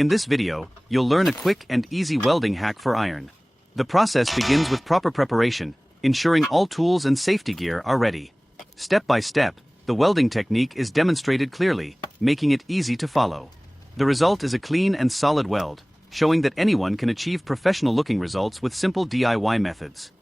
In this video, you'll learn a quick and easy welding hack for iron. The process begins with proper preparation, ensuring all tools and safety gear are ready. Step by step, the welding technique is demonstrated clearly, making it easy to follow. The result is a clean and solid weld, showing that anyone can achieve professional-looking results with simple DIY methods.